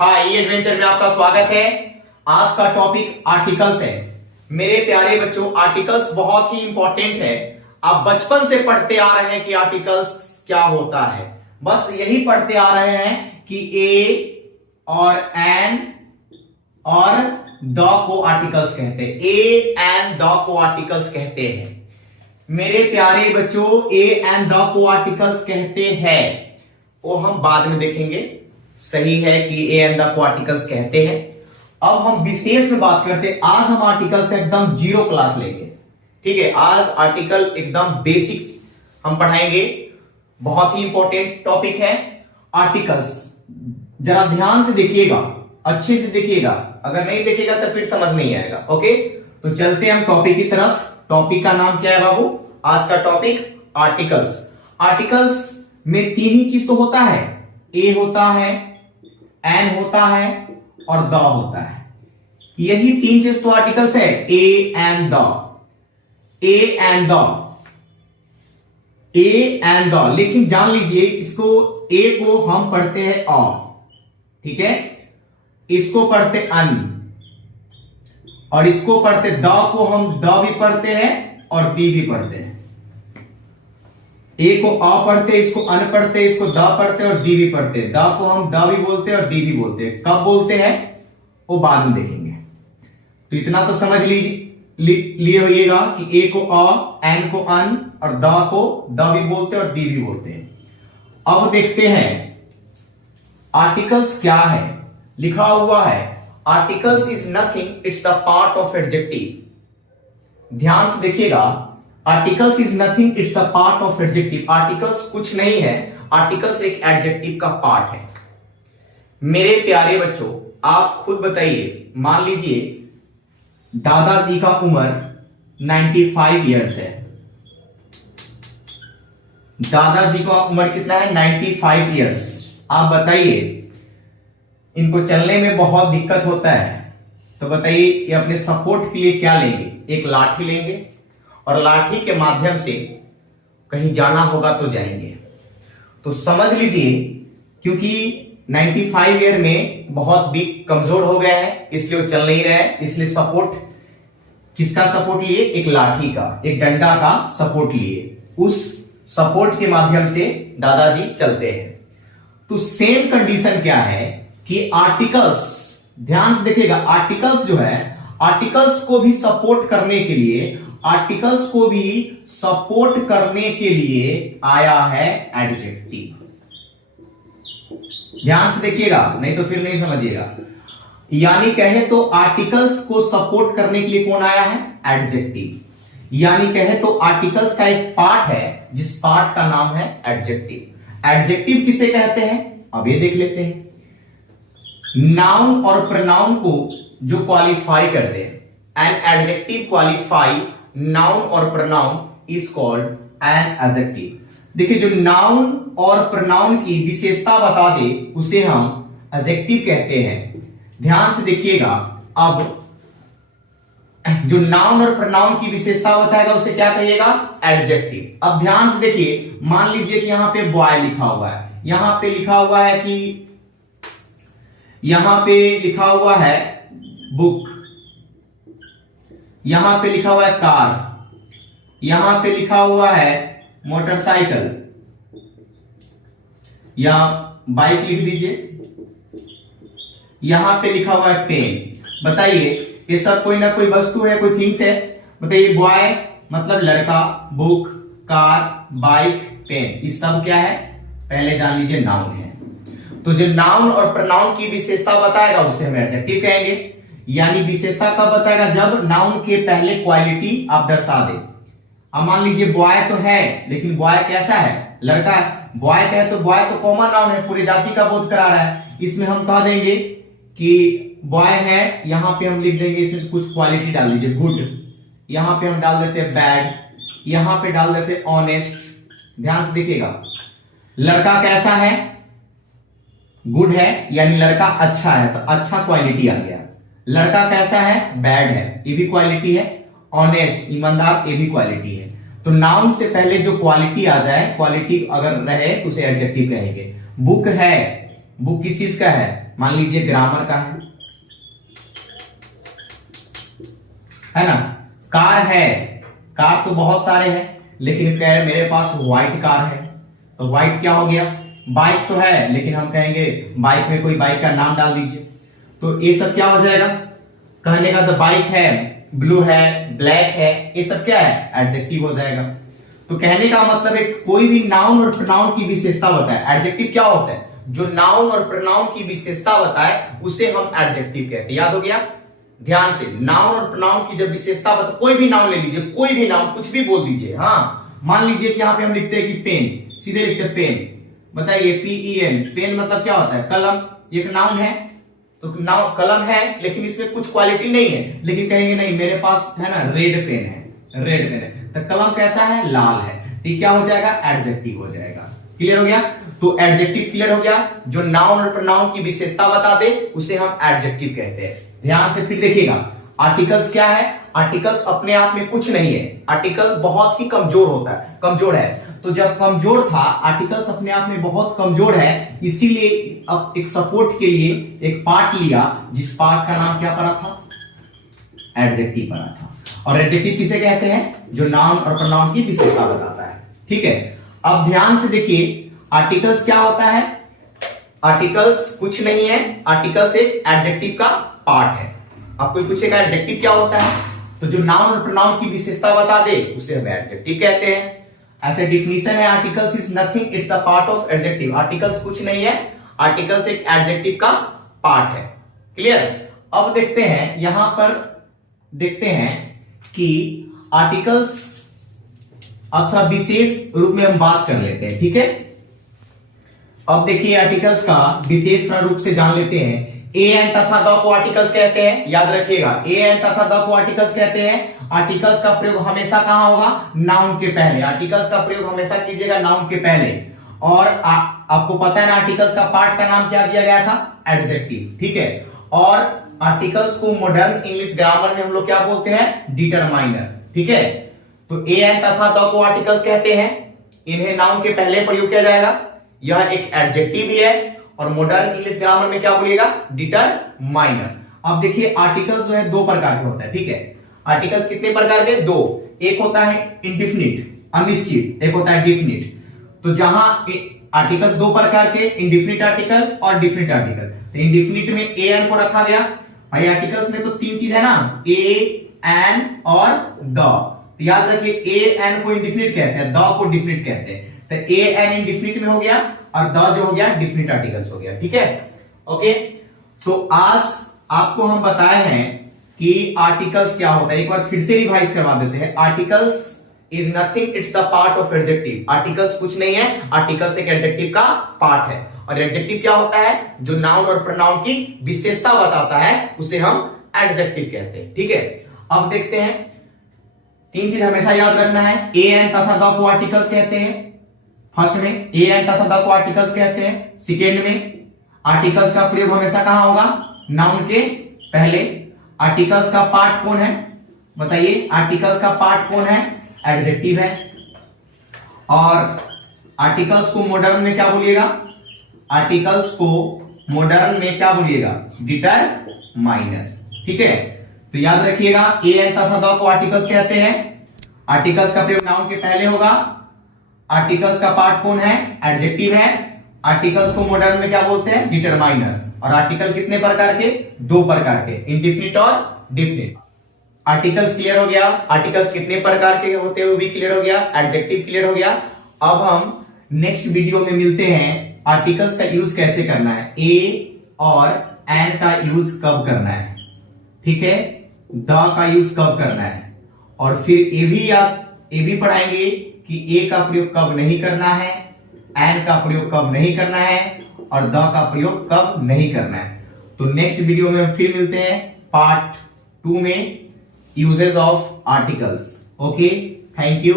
हाय, ई adventure में आपका स्वागत है। आज का टॉपिक आर्टिकल्स है। मेरे प्यारे बच्चों, आर्टिकल्स बहुत ही इंपॉर्टेंट है। आप बचपन से पढ़ते आ रहे हैं कि आर्टिकल्स क्या होता है। बस यही पढ़ते आ रहे हैं कि ए और एन और द को आर्टिकल्स कहते हैं। ए एंड द को आर्टिकल्स कहते हैं। मेरे प्यारे बच्चों, ए एंड द को आर्टिकल्स कहते हैं, वो हम बाद में देखेंगे। सही है कि ए एंड द को आर्टिकल्स कहते हैं। अब हम विशेष में बात करते हैं। आज हम आर्टिकल्स का एकदम जीरो क्लास लेंगे। ठीक है, आज आर्टिकल एकदम बेसिक हम पढ़ाएंगे। बहुत ही इंपॉर्टेंट टॉपिक है आर्टिकल्स। जरा ध्यान से देखिएगा, अच्छे से देखिएगा। अगर नहीं देखिएगा तो फिर समझ नहीं आएगा। ओके, तो चलते हैं हम टॉपिक की तरफ। टॉपिक का नाम क्या है बाबू? आज का टॉपिक आर्टिकल्स। आर्टिकल्स में तीन ही चीज तो होता है। ए होता है, एन होता है और द होता है। यही तीन चीज तो आर्टिकल्स है। A and the, A and the, A and the. लेकिन जान लीजिए, इसको ए को हम पढ़ते हैं अ, ठीक है, इसको पढ़ते अन, और इसको पढ़ते द को हम द भी पढ़ते हैं और दी भी पढ़ते हैं। ए को अ पढ़ते, इसको अन पढ़ते, इसको द पढ़ते और दी भी पढ़ते। द को हम द भी बोलते हैं और दी भी बोलते हैं। कब बोलते हैं वो बाद में देखेंगे। तो इतना तो समझ लिए होइएगा कि ए को अ, एन को अन और द को द भी बोलते हैं और दी भी बोलते हैं। अब देखते हैं आर्टिकल्स क्या है। लिखा हुआ है articles is nothing, it's the part of adjective. ध्यान से देखिएगा, articles is nothing, it's the part of adjective. Articles कुछ नहीं है, आर्टिकल्स एक एडजेक्टिव का पार्ट है। मेरे प्यारे बच्चों, आप खुद बताइए। मान लीजिए दादाजी का उम्र 95 इयर्स है। दादाजी का उम्र कितना है? 95 इयर्स। आप बताइए, इनको चलने में बहुत दिक्कत होता है, तो बताइए ये अपने सपोर्ट के लिए क्या लेंगे? एक लाठी लेंगे, और लाठी के माध्यम से कहीं जाना होगा तो जाएंगे। तो समझ लीजिए, क्योंकि 95 ईयर में बहुत भी कमजोर हो गया है, इसलिए वो चल नहीं रहा है। इसलिए सपोर्ट, किसका सपोर्ट लिए? एक लाठी का, एक डंडा का सपोर्ट लिए। उस सपोर्ट के माध्यम से दादाजी चलते हैं। तो सेम कंडीशन क्या है कि आर्टिकल्स, ध्यान से देखिएगा, आर्टिकल्स जो है, आर्टिकल्स को भी सपोर्ट करने के लिए, आर्टिकल्स को भी सपोर्ट करने के लिए आया है एडजेक्टिव। ध्यान से देखिएगा, नहीं तो फिर नहीं समझिएगा। यानी कहे तो आर्टिकल्स को सपोर्ट करने के लिए कौन आया है? एडजेक्टिव। यानी कहे तो आर्टिकल्स का एक पार्ट है, जिस पार्ट का नाम है एडजेक्टिव। एडजेक्टिव किसे कहते हैं? अब ये देख लेते हैं। नाउन और प्रोनाउन को जो क्वालिफाई करते हैं, एन एडजेक्टिव क्वालिफाई नाउन और pronoun is called an adjective. देखिए, जो नाउन और प्रोनाउन की विशेषता बता दे उसे हम एडजेक्टिव कहते हैं। ध्यान से देखिएगा, अब जो नाउन और प्रोनाउन की विशेषता बताएगा उसे क्या कहिएगा? एडजेक्टिव। अब ध्यान से देखिए, मान लीजिए कि यहां पे बॉय लिखा हुआ है, यहां पे लिखा हुआ है कि, यहां पे लिखा हुआ है बुक, यहां पे लिखा हुआ है कार, यहां पे लिखा हुआ है मोटरसाइकिल या बाइक लिख दीजिए, यहां पे लिखा हुआ है पेन। बताइए, ये सब कोई ना कोई वस्तु है, कोई थिंग्स है। बताइए, बॉय मतलब लड़का, बुक, कार, बाइक, पेन, ये सब क्या है? पहले जान लीजिए, नाउन है। तो जो नाउन और प्रोनाउन की विशेषता बताएगा उसे हम एडजेक्टिव कहेंगे। यानी विशेषता कब बताएगा? जब नाउन के पहले क्वालिटी आप दर्शा दे। अब मान लीजिए बॉय तो है, लेकिन बॉय कैसा है? लड़का है। बॉय कहे तो बॉय तो कॉमन नाउन है, पूरी जाति का बोध करा रहा है। इसमें हम कह देंगे कि बॉय है, यहां पे हम लिख देंगे, इसमें कुछ क्वालिटी डाल दीजिए, गुड। यहां पे हम डाल देते हैं बैड, यहां पे डाल देते हैं ऑनेस्ट। ध्यान से देखिएगा, लड़का कैसा है? गुड है, यानी लड़का अच्छा है, तो अच्छा क्वालिटी आ गया। लड़का कैसा है? बैड है, ये भी क्वालिटी है। ऑनेस्ट, ईमानदार, ये भी क्वालिटी है। तो नाउन से पहले जो क्वालिटी आ जाए, क्वालिटी अगर रहे तो उसे एडजेक्टिव कहेंगे। बुक है, बुक किस चीज का है? मान लीजिए ग्रामर का है ना। कार है, कार तो बहुत सारे हैं, लेकिन कह रहे मेरे पास व्हाइट कार है, तो व्हाइट क्या हो गया? बाइक तो है, लेकिन हम कहेंगे बाइक में कोई बाइक का नाम डाल दीजिए, तो ये सब क्या हो जाएगा? कहने का तो बाइक है, ब्लू है, ब्लैक है, ये सब क्या है? एडजेक्टिव हो जाएगा। तो कहने का मतलब है कोई भी नाउन और प्रोनाउन की विशेषता बताए। एडजेक्टिव क्या होता है? जो नाउन और प्रोनाउन की विशेषता बताए उसे हम एडजेक्टिव कहते हैं। याद हो गया? ध्यान से, नाउन और प्रोनाउन की जब विशेषता बता, कोई भी नाउन ले लीजिए, कोई भी नाउन, कुछ भी बोल दीजिए। हाँ, मान लीजिए कि यहाँ पे हम लिखते हैं कि पेन, सीधे लिखते हैं पेन। बताइए, PEN, पेन मतलब क्या होता है? कलम। एक नाउन है, तो नाउन कलम है, लेकिन इसमें कुछ क्वालिटी नहीं है, लेकिन कहेंगे नहीं मेरे पास है ना रेड पेन है, रेड पेन है, तो कलम कैसा है? लाल है, तो क्या हो जाएगा? एडजेक्टिव हो जाएगा। क्लियर हो गया? तो एडजेक्टिव क्लियर हो गया। जो नाउन और प्रोनाउन की विशेषता बता दे उसे हम एडजेक्टिव कहते हैं। ध्यान से फिर देखिएगा, आर्टिकल्स क्या है? आर्टिकल्स अपने आप में कुछ नहीं है, आर्टिकल बहुत ही कमजोर होता है, कमजोर है। तो जब कमजोर था, आर्टिकल्स अपने आप में बहुत कमजोर है, इसीलिए अब एक सपोर्ट के लिए एक पार्ट लिया, जिस पार्ट का नाम क्या पड़ा था? एडजेक्टिव पड़ा था। और एडजेक्टिव किसे कहते हैं? जो नाउन और प्रोनाउन की विशेषता बताता है। ठीक है, अब ध्यान से देखिए, आर्टिकल्स क्या होता है? आर्टिकल्स कुछ नहीं है, आर्टिकल्स एक एडजेक्टिव का पार्ट है। अब कोई पूछेगा एडजेक्टिव क्या होता है, तो जो नाउन और प्रोनाउन की विशेषता बता दे उसे हम एडजेक्टिव कहते हैं। ऐसे डिफिनीशन है, articles is nothing, it's the part of adjective. Articles कुछ नहीं है, आर्टिकल्स एक एडजेक्टिव का पार्ट है। क्लियर? अब देखते हैं, यहां पर देखते हैं कि आर्टिकल्स अथवा विशेष रूप में हम बात कर लेते हैं। ठीक है, अब देखिए आर्टिकल्स का विशेष रूप से जान लेते हैं। ए एन तथा द को आर्टिकल्स कहते हैं। याद रखिएगा, ए एन तथा द को आर्टिकल्स कहते हैं। आर्टिकल्स का प्रयोग हमेशा कहां होगा? नाउन के पहले। आर्टिकल्स का प्रयोग हमेशा कीजिएगा नाउन के पहले। और आपको पता है ना आर्टिकल्स का पार्ट का नाम क्या दिया गया था? एडजेक्टिव। ठीक है, और आर्टिकल्स को मॉडर्न इंग्लिश ग्रामर में हम लोग क्या बोलते हैं? डिटरमाइनर। ठीक है, तो ए एन तथा द को आर्टिकल्स कहते हैं, इन्हें नाउन के पहले प्रयोग किया जाएगा। यह एक एडजेक्टिव भी है, और मॉडर्न इंग्लिश ग्रामर में क्या बोलिएगा? डिटरमाइनर। अब देखिए, आर्टिकल्स जो है दो प्रकार के होता है। ठीक है, आर्टिकल्स कितने प्रकार के? दो। एक होता है इंडिफिनिट, अनिश्चित, एक होता है डिफिनिट। तो जहां आर्टिकल्स दो प्रकार के, इंडिफिनिट आर्टिकल और डिफिनिट आर्टिकल। तो इंडिफिनिट में ए एन को रखा गया। भाई आर्टिकल्स में तो तीन चीज है ना, ए एन और द। तो याद रखिए, ए एन को इंडिफिनिट कहते हैं, द को डिफिनिट कहते हैं। तो ए एन इंडिफिनिट में हो गया, और द जो हो गया डिफिनिट आर्टिकल्स हो गया। ठीक है, ओके। तो आज आपको हम बताए हैं कि आर्टिकल्स क्या होता है। एक बार फिर से रिवाइज करवा देते हैं। Articles is nothing, it's the part of adjective. Articles कुछ नहीं है, आर्टिकल्स एक एडजेक्टिव का पार्ट है। और एडजेक्टिव क्या होता है? जो नाउन और प्रोनाउन की विशेषता बताता है उसे हम एडजेक्टिव कहते हैं। ठीक है, अब देखते हैं, तीन चीज हमेशा याद रखना है। ए एन तथा द को आर्टिकल्स कहते हैं। फर्स्ट में ए एन तथा द को आर्टिकल्स कहते हैं। सेकेंड में आर्टिकल्स का प्रयोग हमेशा कहां होगा? नाउन के पहले। आर्टिकल्स का पार्ट कौन है? बताइए, आर्टिकल्स का पार्ट कौन है? एडजेक्टिव है। और आर्टिकल्स को मॉडर्न में क्या बोलिएगा? आर्टिकल्स को मॉडर्न में क्या बोलिएगा? डिटरमाइनर। ठीक है, तो याद रखिएगा, ए एन तथा द को आर्टिकल्स कहते हैं। आर्टिकल्स का प्रयोग नाउन के पहले होगा। आर्टिकल्स का पार्ट कौन है? एडजेक्टिव है। आर्टिकल्स को मॉडर्न में क्या बोलते हैं? डिटरमाइनर। और आर्टिकल कितने प्रकार के? दो प्रकार के, इंडिफिनिट और डिफिनिट। आर्टिकल्स क्लियर हो गया। आर्टिकल्स कितने प्रकार के होते हुए भी क्लियर हो गया। एडजेक्टिव क्लियर हो गया। अब हम नेक्स्ट वीडियो में मिलते हैं, आर्टिकल्स का यूज कैसे करना है, ए और एन का यूज कब करना है। ठीक है, द का यूज कब करना है, और फिर ये भी पढ़ाएंगे कि ए का प्रयोग कब नहीं करना है, एन का प्रयोग कब नहीं करना है, और द का प्रयोग कब नहीं करना है। तो नेक्स्ट वीडियो में हम फिर मिलते हैं पार्ट 2 में, uses of articles. Okay, thank you.